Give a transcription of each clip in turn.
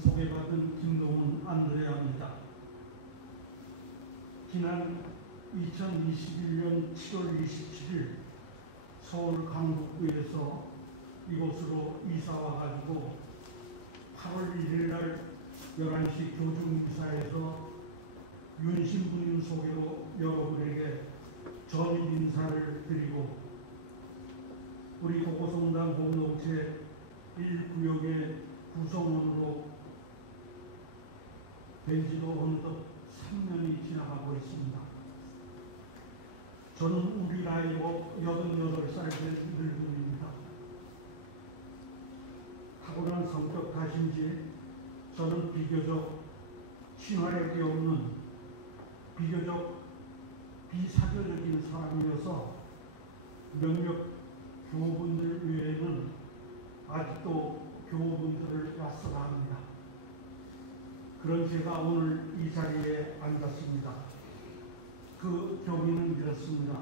소개받은 김동훈 안드레아입니다. 지난 2021년 7월 27일 서울 강북구에서 이곳으로 이사 와가지고 8월 1일 날 11시 교중이사에서 윤신부님 소개로 여러분에게 전입 인사를 드리고 우리 도고성당 공동체 1구역의 구성원으로 된 지도 어느덧 3년이 지나가고 있습니다. 저는 우리 나이 88살 된 늙은입니다. 타고난 성격 탓인지 저는 비교적 친화력이 없는 비교적 비사교적인 사람이어서 몇몇 교우분들 외에는 아직도 교우분들을 낯설어합니다. 그런 제가 오늘 이 자리에 앉았습니다. 그 경위는 이렇습니다.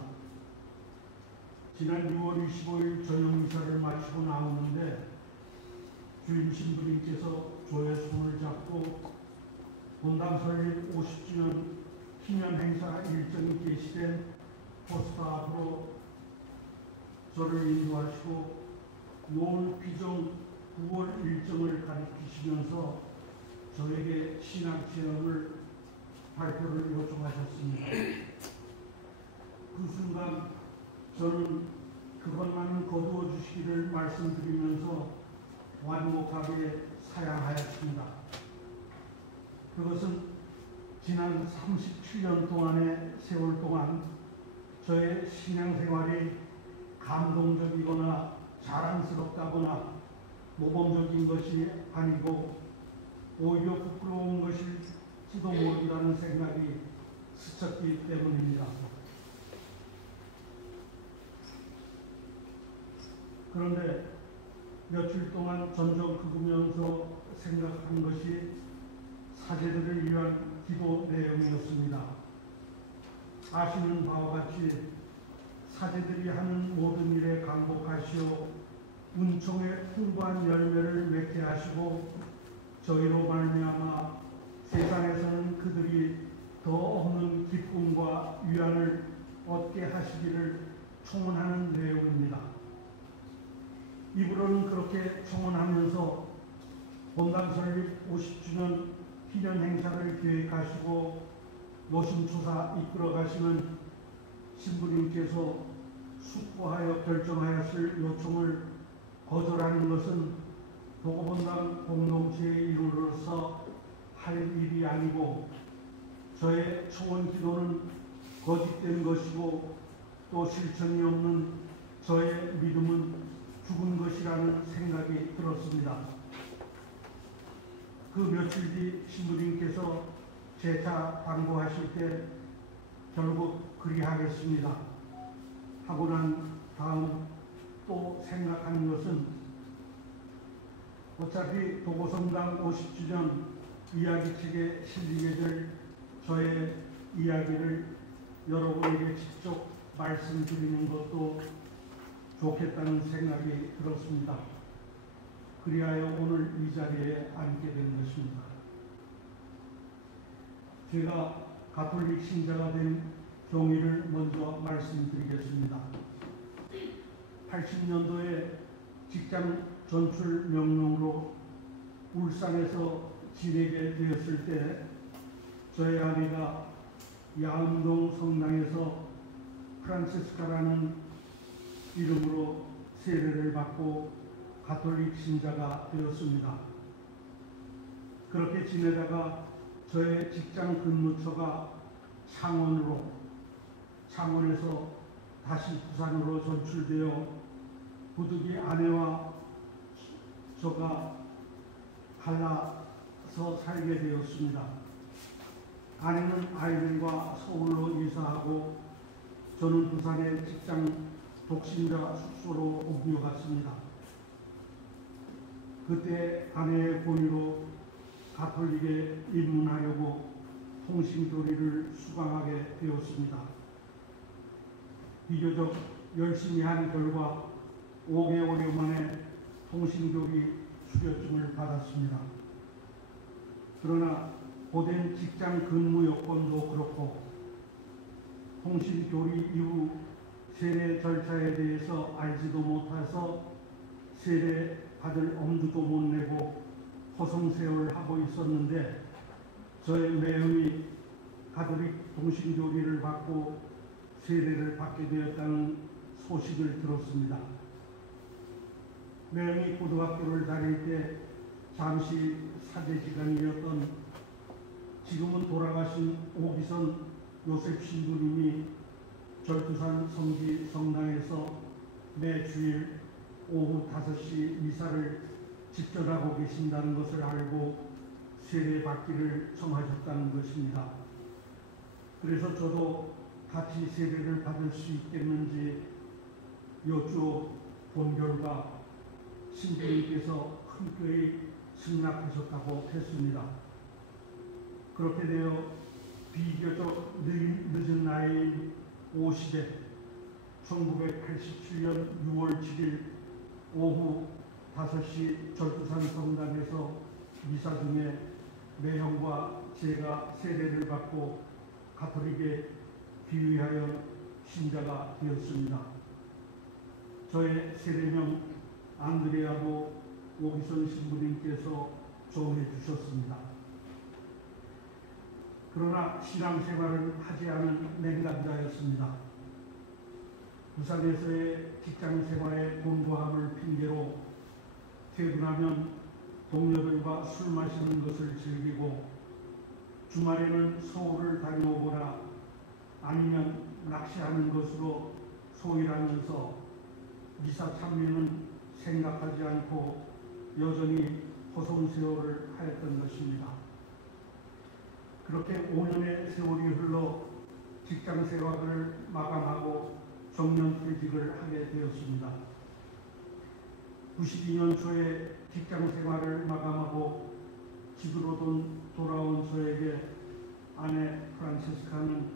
지난 6월 25일 저녁미사를 마치고 나오는데 주임 신부님께서 저의 손을 잡고 본당 설립 50주년 기념 행사 일정이 게시된 포스터 앞으로 저를 인도하시고 노을 비정 9월 일정을 가리키시면서 저에게 신앙 체험을 발표를 요청하셨습니다. 그 순간 저는 그것만은 거두어 주시기를 말씀드리면서 완곡하게 사양하였습니다. 그것은 지난 37년 동안의 세월 동안 저의 신앙생활이 감동적이거나 자랑스럽다거나 모범적인 것이 아니고 오히려 부끄러운 것일지도 모른다는 생각이 스쳤기 때문입니다. 그런데 며칠 동안 전전긍으면서 생각한 것이 사제들을 위한 기도 내용이었습니다. 아시는 바와 같이 사제들이 하는 모든 일에 강복하시어 은총의 풍부한 열매를 맺게 하시고 저희로 말미암아 세상에서는 그들이 더 없는 기쁨과 위안을 얻게 하시기를 청원하는 내용입니다. 입으로는 그렇게 청원하면서 본당 설립 50주년 기념 행사를 계획하시고 노심초사 이끌어 가시는 신부님께서 숙고하여 결정하였을 요청을 거절하는 것은 도고본당 공동체의 일원으로서 할 일이 아니고 저의 청원 기도는 거짓된 것이고 또 실천이 없는 저의 믿음은 죽은 것이라는 생각이 들었습니다. 그 며칠 뒤 신부님께서 재차 당부하실 때 결국 그리하겠습니다 하고 난 다음 또 생각하는 것은 어차피 도고성당 50주년 이야기책에 실리게 될 저의 이야기를 여러분에게 직접 말씀드리는 것도 좋겠다는 생각이 들었습니다. 그리하여 오늘 이 자리에 앉게 된 것입니다. 제가 가톨릭 신자가 된 경위를 먼저 말씀드리겠습니다. 80년도에 직장 전출 명령으로 울산에서 지내게 되었을 때 저희 아내가 야암동 성당에서 프란체스카라는 이름으로 세례를 받고 가톨릭 신자가 되었습니다. 그렇게 지내다가 저의 직장 근무처가 창원에서 다시 부산으로 전출되어 부득이 아내와 저가 갈라서 살게 되었습니다. 아내는 아이들과 서울로 이사하고 저는 부산의 직장 독신자 숙소로 옮겨갔습니다. 그때 아내의 권유로 가톨릭에 입문하려고 통신교리를 수강하게 되었습니다. 비교적 열심히 한 결과 5개월여 만에 통신교리 수료증을 받았습니다. 그러나 고된 직장 근무 여건도 그렇고 통신교리 이후 세례 절차에 대해서 알지도 못해서 세례 받을 엄두도 못 내고 허송세월 하고 있었는데 저의 매형이 가톨릭 통신교리를 받고 세례를 받게 되었다는 소식을 들었습니다. 매형이 고등학교를 다닐 때 잠시 사제지간이었던 지금은 돌아가신 오기선 요셉 신부님이 절두산 성지 성당에서 매 주일 오후 5시 미사를 집전하고 계신다는 것을 알고 세례 받기를 청하셨다는 것입니다. 그래서 저도 같이 세례를 받을 수 있겠는지 여쭈어 본 결과 신부님께서 흔쾌히 승낙하셨다고 했습니다. 그렇게 되어 비교적 늦은 나이인 50에 1987년 6월 7일 오후 5시 절두산 성당에서 미사 중에 매형과 제가 세례를 받고 가톨릭에 귀의하여 신자가 되었습니다. 저의 세례명 안드레아도 오기선 신부님께서 정해 주셨습니다. 그러나 신앙생활을 하지 않은 맹감자였습니다. 부산에서의 직장생활의 곤고함을 핑계로 퇴근하면 동료들과 술 마시는 것을 즐기고 주말에는 서울을 다녀오거나 아니면 낚시하는 것으로 소일하면서 미사 참여는 생각하지 않고 여전히 허송세월을 하였던 것입니다. 그렇게 5년의 세월이 흘러 직장생활을 마감하고 정년퇴직을 하게 되었습니다. 92년 초에 직장생활을 마감하고 집으로 돌아온 저에게 아내 프란체스카는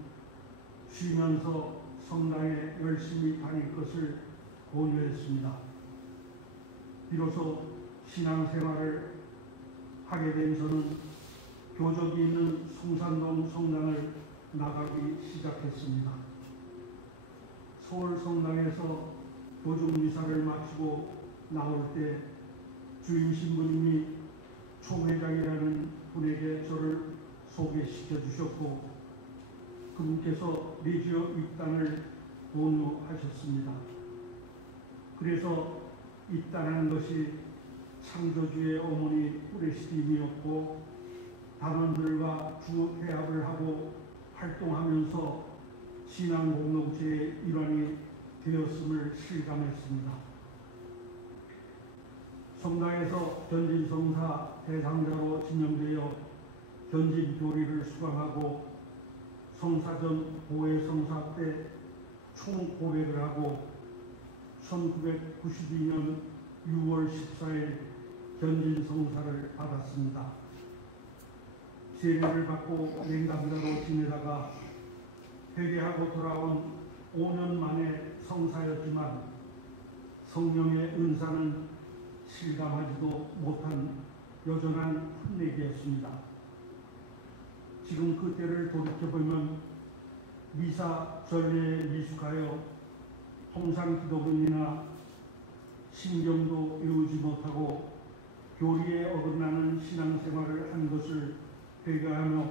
쉬면서 성당에 열심히 다닐 것을 권유했습니다. 비로소 신앙생활을 하게 된 저는 교적이 있는 성산동 성당을 나가기 시작했습니다. 서울 성당에서 교중 미사를 마치고 나올 때 주임 신부님이 총회장이라는 분에게 저를 소개시켜 주셨고 그분께서 레지오 입단을 권유하셨습니다. 그래서 입단하는 것이 창조주의 어머니 프레시딤이었고 단원들과 주회합을 하고 활동하면서 신앙 공동체의 일원이 되었음을 실감했습니다. 성당에서 견진성사 대상자로 지명되어 견진 교리를 수강하고 성사전 보혜성사 때 총고백을 하고 1992년 6월 14일 견진성사를 받았습니다. 세례를 받고 맹감자로 지내다가 회개하고 돌아온 5년 만에 성사였지만 성령의 은사는 실감하지도 못한 여전한 풋내기였습니다. 지금 그때를 돌이켜보면 미사 전례에 미숙하여 통상 기도문이나 신경도 외우지 못하고 교리에 어긋나는 신앙생활을 한 것을 회개하며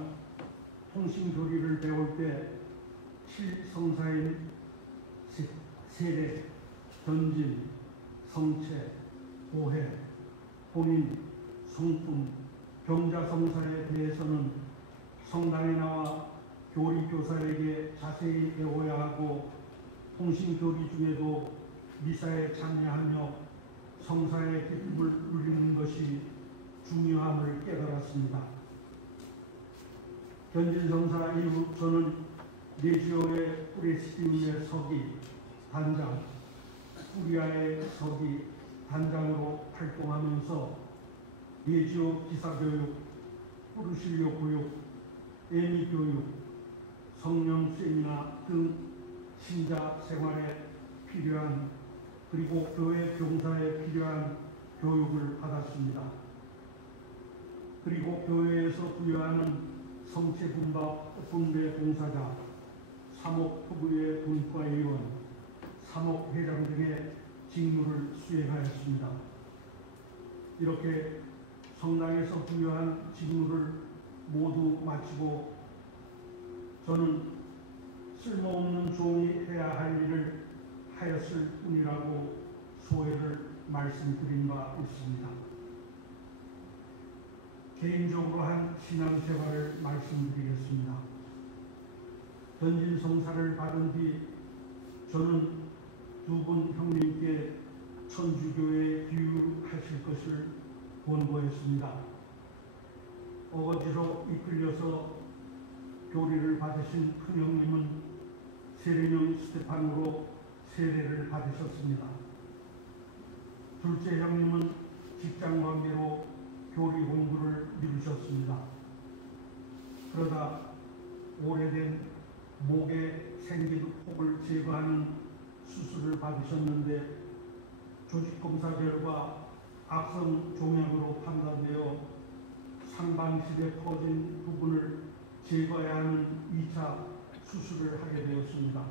통신교리를 배울 때 실성사인 세례, 견진, 성체, 보혜, 혼인, 성품, 경자성사에 대해서는 성당에 나와 교리교사에게 자세히 배워야 하고 통신교리 중에도 미사에 참여하며 성사의 기쁨을 누리는 것이 중요함을 깨달았습니다. 견진성사 이후 저는 레지오의 프레시딤의 서기 단장, 쿠리아의 서기 단장으로 활동하면서 레지오 기사교육, 포르실료 교육, 애미 교육, 성령 세미나 등 신자 생활에 필요한 그리고 교회 교사에 필요한 교육을 받았습니다. 그리고 교회에서 성당에서 부여하는 성체 분배 봉사자, 사목토부의 분과의원, 사목회장 등의 직무를 수행하였습니다. 이렇게 성당에서 부여한 직무를 모두 마치고 저는 쓸모없는 종이 해야 할 일을 하였을 뿐이라고 소회를 말씀드린 바 있습니다. 개인적으로 한 신앙생활을 말씀드리겠습니다. 전진성사를 받은 뒤 저는 두 분 형님께 천주교에 귀율하실 것을 권고했습니다. 어거지로 이끌려서 교리를 받으신 큰 형님은 세례명 스테판으로 세례를 받으셨습니다. 둘째 형님은 직장관계로 교리 공부를 미루셨습니다. 그러다 오래된 목에 생긴 혹을 제거하는 수술을 받으셨는데 조직검사 결과 악성 종양으로 판단되어 상반신에 퍼진 부분을 제거해야 하는 2차 수술을 하게 되었습니다.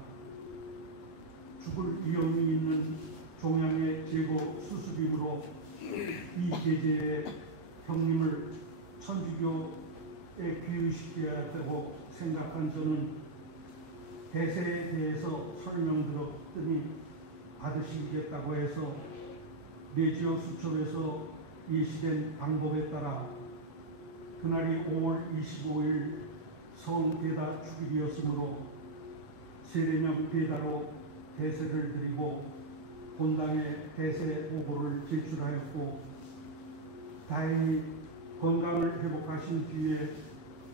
죽을 위험이 있는 종양의 제거 수술이므로 이 계제에 형님을 천주교에 귀의시켜야 되고 생각한 저는 대세에 대해서 설명드렸더니 받으시겠다고 해서 내지어 수첩에서 예시된 방법에 따라 그날이 5월 25일 성대다 축일이었으므로 세례명 대다로 대세를 드리고 본당에 대세 보고를 제출하였고 다행히 건강을 회복하신 뒤에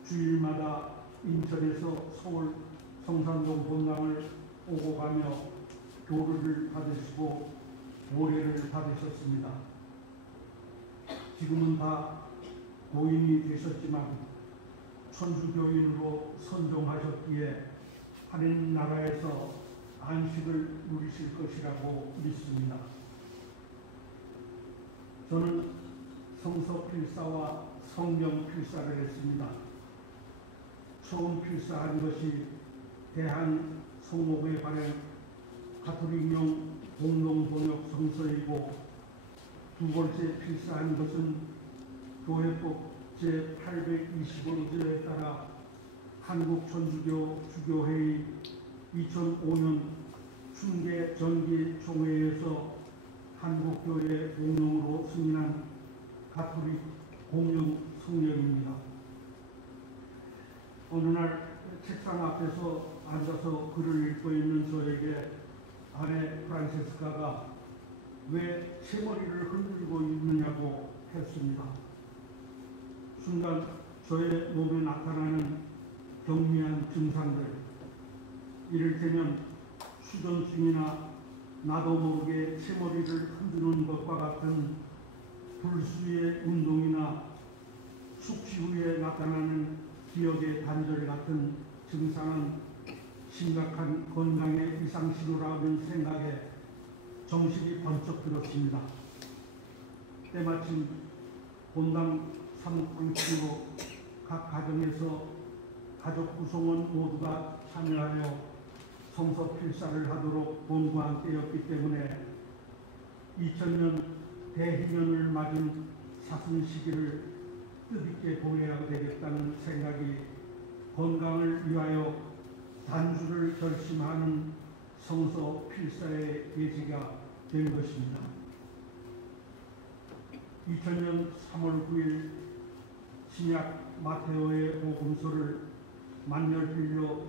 주일마다 인천에서 서울 성산동 본당을 오고 가며 교류를 받으시고 모례를 받으셨습니다. 지금은 다 고인이 되셨지만 천주교인으로 선종하셨기에 하나님 나라에서 안식을 누리실 것이라고 믿습니다. 저는 성서 필사와 성경 필사를 했습니다. 처음 필사한 것이 대한 성목의 발행 가톨릭용 공동번역 성서이고 두 번째 필사한 것은 교회법 제825조에 따라 한국천주교 주교회의 2005년 춘계 정기 총회에서 한국교회 공용으로 승인한 가톨릭 공용 성령입니다. 어느 날 책상 앞에서 앉아서 글을 읽고 있는 저에게 아내 프란체스카가 왜 채머리를 흔들고 있느냐고 했습니다. 순간 저의 몸에 나타나는 경미한 증상들, 이를테면 수전증이나 나도 모르게 채머리를 흔드는 것과 같은 불수의 운동이나 숙취 후에 나타나는 기억의 단절 같은 증상은 심각한 건강의 이상신호라는 생각에 정신이 번쩍 들었습니다. 때마침 본당 사목방침으로 각 가정에서 가족 구성원 모두가 참여하여 성서 필사를 하도록 본부한 때였기 때문에 2000년 대희년을 맞은 사순 시기를 뜻있게 보내야 되겠다는 생각이 건강을 위하여 단주를 결심하는 성서 필사의 계기가 된 것입니다. 2000년 3월 9일 신약 마테오의 복음서를 만열필로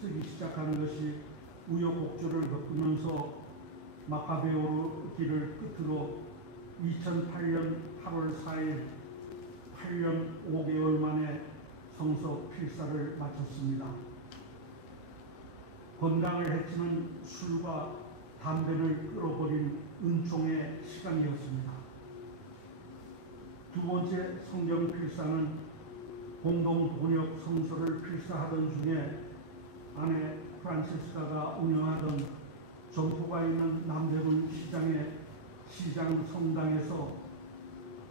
쓰기 시작한 것이 우여곡절을 겪으면서 마카베오로 길을 끝으로 2008년 8월 4일 8년 5개월 만에 성서 필사를 마쳤습니다. 건강을 해치는 술과 담배를 끌어버린 은총의 시간이었습니다. 두 번째 성경 필사는 공동 번역 성서를 필사하던 중에 아내 프란체스카가 운영하던 점포가 있는 남대문 시장의 시장 성당에서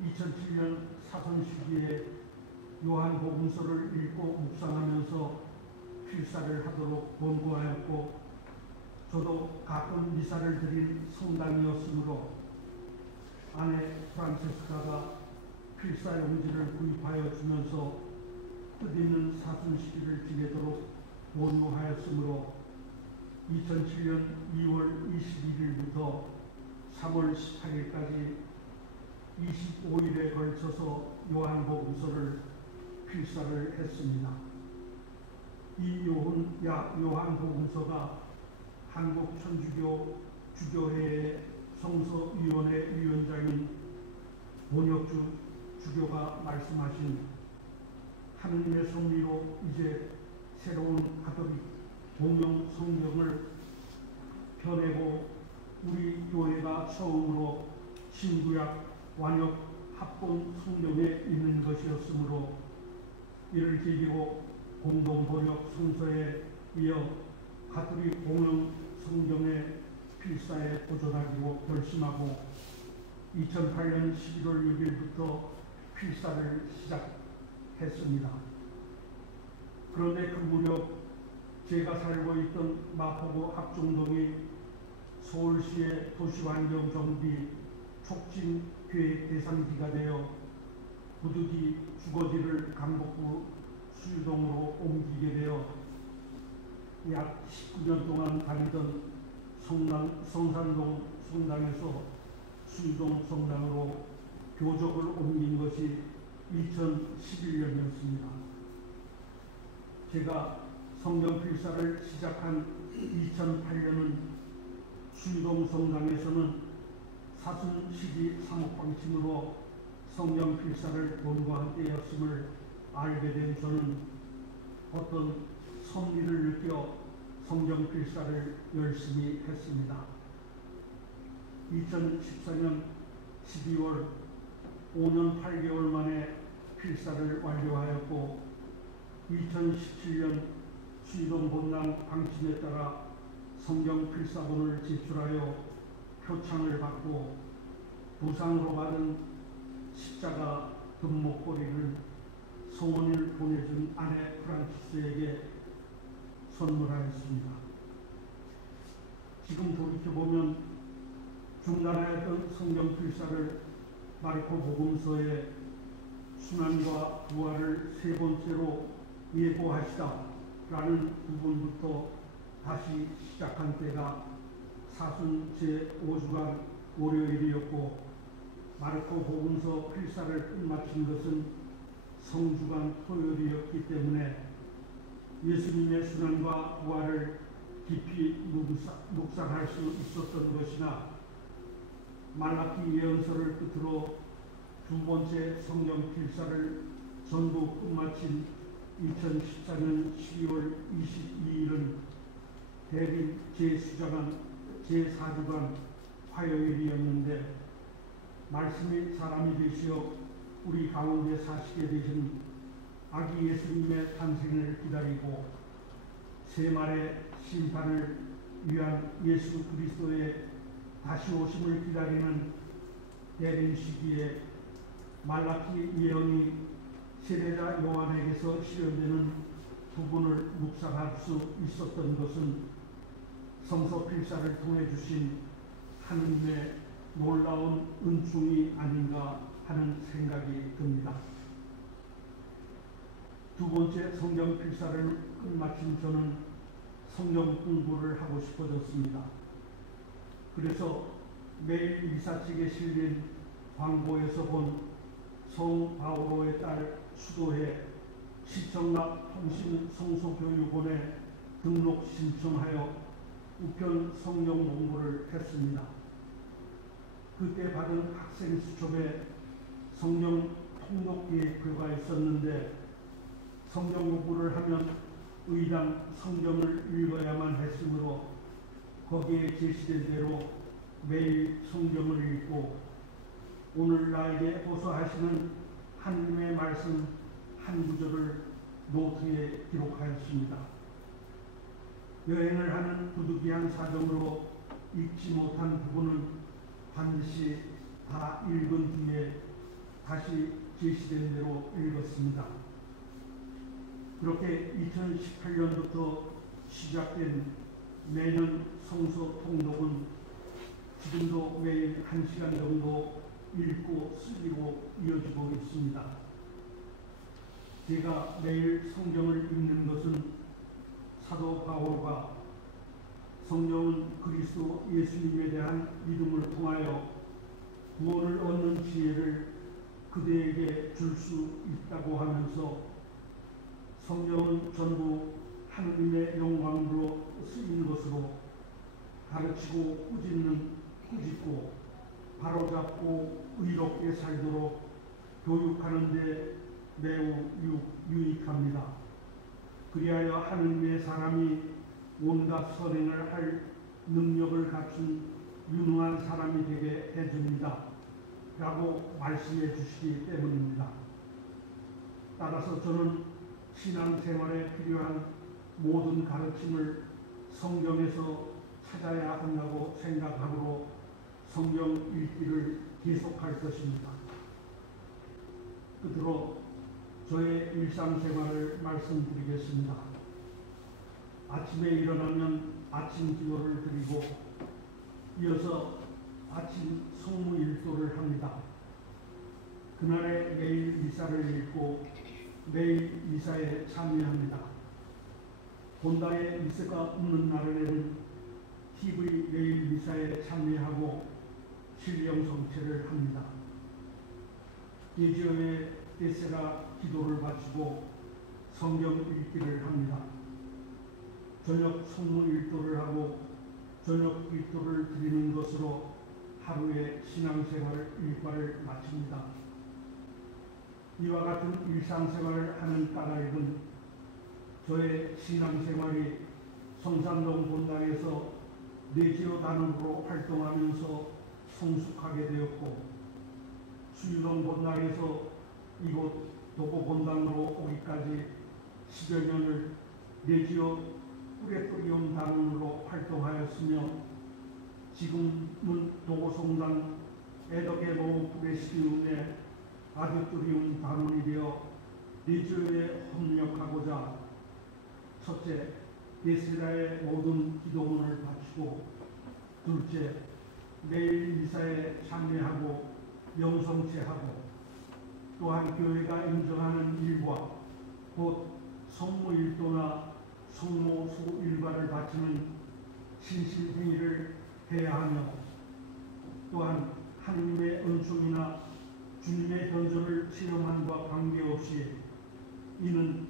2007년 사선 시기에 요한복음서를 읽고 묵상하면서 필사를 하도록 권고하였고, 저도 가끔 미사를 드린 성당이었으므로 아내 프란체스카가 필사 용지를 구입하여 주면서 뜻있는 사순시기를 지내도록 권유하였으므로 2007년 2월 21일부터 3월 18일까지 25일에 걸쳐서 요한복음서를 필사를 했습니다. 이 요한복음서가 한국천주교 주교회의 성서위원회 위원장인 원혁주 주교가 말씀하신 하느님의 섭리로 이제 새로운 가톨릭 공용 성경을 펴내고 우리 교회가 처음으로 신구약 완역 합본 성경에 있는 것이었으므로 이를 계기로 공동 번역 성서에 이어 가톨릭 공용 성경의 필사에 도전하기로 결심하고 2008년 11월 6일부터 필사를 시작했습니다. 그런데 그 무렵 제가 살고 있던 마포구 합정동이 서울시의 도시환경 정비 촉진 계획 대상지가 되어 부득이 주거지를 강북구 수유동으로 옮기게 되어 약 19년 동안 다니던 성산동 성당에서 수유동 성당으로 교적을 옮긴 것이 2011년이었습니다. 제가 성경 필사를 시작한 2008년은 수유동 성당에서는 사순시기 사목방침으로 성경 필사를 권고한 때였음을 알게 된 저는 어떤 섭리를 느껴 성경 필사를 열심히 했습니다. 2014년 12월 5년 8개월 만에 필사를 완료하였고 2017년 수유동 본당 방침에 따라 성경 필사본을 제출하여 표창을 받고 부상으로 받은 십자가 금목걸이를 성원을 보내준 아내 프란치스에게 선물하였습니다. 지금 돌이켜보면 중단하였던 성경 필사를 마르코 복음서에 순환과 부활을 세 번째로 예고하시다라는 부분부터 다시 시작한 때가 사순 제5주간 월요일이었고, 마르코 복음서 필사를 끝마친 것은 성주간 토요일이었기 때문에 예수님의 순환과 부활을 깊이 묵상할 수 있었던 것이나, 말라기 예언서를 끝으로 두 번째 성경 필사를 전부 끝마친 2014년 12월 22일은 대림 제4주간 화요일이었는데, 말씀이 사람이 되시어 우리 가운데 사시게 되신 아기 예수님의 탄생을 기다리고 세말의 심판을 위한 예수 그리스도의 다시 오심을 기다리는 대림 시기에 말라기 예언이 세례자 요한에게서 실현되는 부분을 묵상할 수 있었던 것은 성서 필사를 통해 주신 하느님의 놀라운 은총이 아닌가 하는 생각이 듭니다. 두 번째 성경 필사를 끝마친 저는 성경 공부를 하고 싶어졌습니다. 그래서 매일 이사책에 실린 광고에서 본 성 바오로의 딸 수도회 시청각 통신 성소교육원에 등록 신청하여 우편 성경 공부를 했습니다. 그때 받은 학생 수첩에 성경 통독 계획표가 있었는데, 성경 공부를 하면 의당 성경을 읽어야만 했으므로 거기에 제시된 대로 매일 성경을 읽고 오늘 나에게 호소하시는 하느님의 말씀 한 구절을 노트에 기록하였습니다. 여행을 하는 부득이한 사정으로 읽지 못한 부분은 반드시 다 읽은 뒤에 다시 제시된 대로 읽었습니다. 그렇게 2018년부터 시작된 매년 성서 통독은 지금도 매일 1시간 정도 읽고 쓰기로 이어지고 있습니다. 제가 매일 성경을 읽는 것은 사도 바울과 성령은 그리스도 예수님에 대한 믿음을 통하여 구원을 얻는 지혜를 그대에게 줄 수 있다고 하면서 성경은 전부 하느님의 영광으로 쓰인 것으로 가르치고 꾸짖고 바로잡고 의롭게 살도록 교육하는 데 매우 유익합니다. 그리하여 하느님의 사람이 온갖 선행을 할 능력을 갖춘 유능한 사람이 되게 해줍니다. 라고 말씀해 주시기 때문입니다. 따라서 저는 신앙생활에 필요한 모든 가르침을 성경에서 찾아야 한다고 생각하므로 성경 읽기를 계속할 것입니다. 끝으로 저의 일상생활을 말씀드리겠습니다. 아침에 일어나면 아침 기도를 드리고 이어서 아침 성무일도를 합니다. 그날에 매일 미사를 읽고 매일 미사에 참여합니다. 본당에 미사가 없는 날에는 TV 매일 미사에 참여하고 신령 성체를 합니다. 예지어의 데세라 기도를 바치고 성경 읽기를 합니다. 저녁 성무일도를 하고 저녁 일도를 드리는 것으로 하루의 신앙생활 일과를 마칩니다. 이와 같은 일상생활을 하는 까닭은 저의 신앙생활이 성산동 본당에서 내지어 단원으로 활동하면서 성숙하게 되었고 수유동 본당에서 이곳 도보 본당으로 오기까지 10여 년을 내지어 뿌레토리움 단원으로 활동하였으며 지금은 도고송단 에더게노 프레시디움의 아디토리움 단원이 되어 내지어에 협력하고자 첫째, 데스라의 모든 기도문을 바치고 둘째, 매일 미사에 참여하고 영성체하고 또한 교회가 인정하는 일과 곧 성모일도나 성모수 일과를 바치는 신실행위를 해야 하며 또한 하느님의 은총이나 주님의 변조를 체험함과 관계없이 이는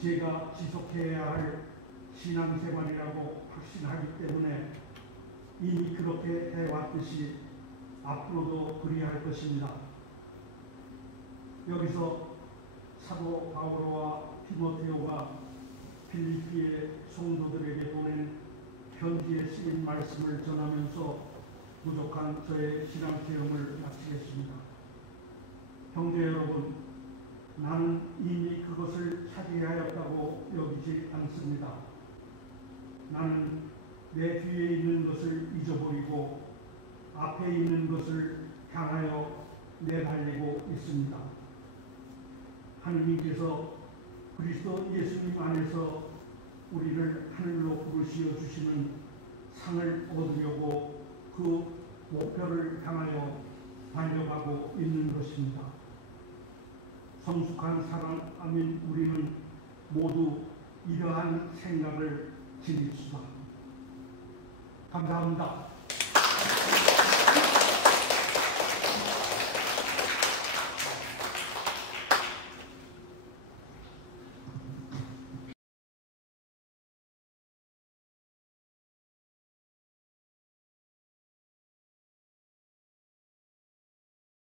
제가 지속해야 할 신앙생활이라고 확신하기 때문에 이미 그렇게 해왔듯이 앞으로도 그리할 것입니다. 여기서 사도 바오로와 디모데오가 필리피의 성도들에게 보낸 편지에 쓰인 말씀을 전하면서 부족한 저의 신앙 체험을 마치겠습니다. 형제 여러분, 나는 이미 그것을 차지하였다고 여기지 않습니다. 나는 내 뒤에 있는 것을 잊어버리고 앞에 있는 것을 향하여 내달리고 있습니다. 하느님께서 그리스도 예수님 안에서 우리를 하늘로 부르시어 주시는 상을 얻으려고 그 목표를 향하여 달려가고 있는 것입니다. 성숙한 사람인 우리는 모두 이러한 생각을 지닙시다. 감사합니다.